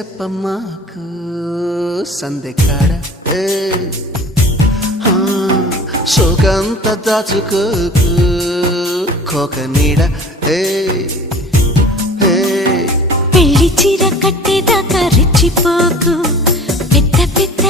చెప్పమ్మాకు సందెకాడ సోకంత దాచుకోకు కోక నీడ పెళ్లి చీర కట్టేదాకా రెచ్చిపోకు పెద్ద పెద్ద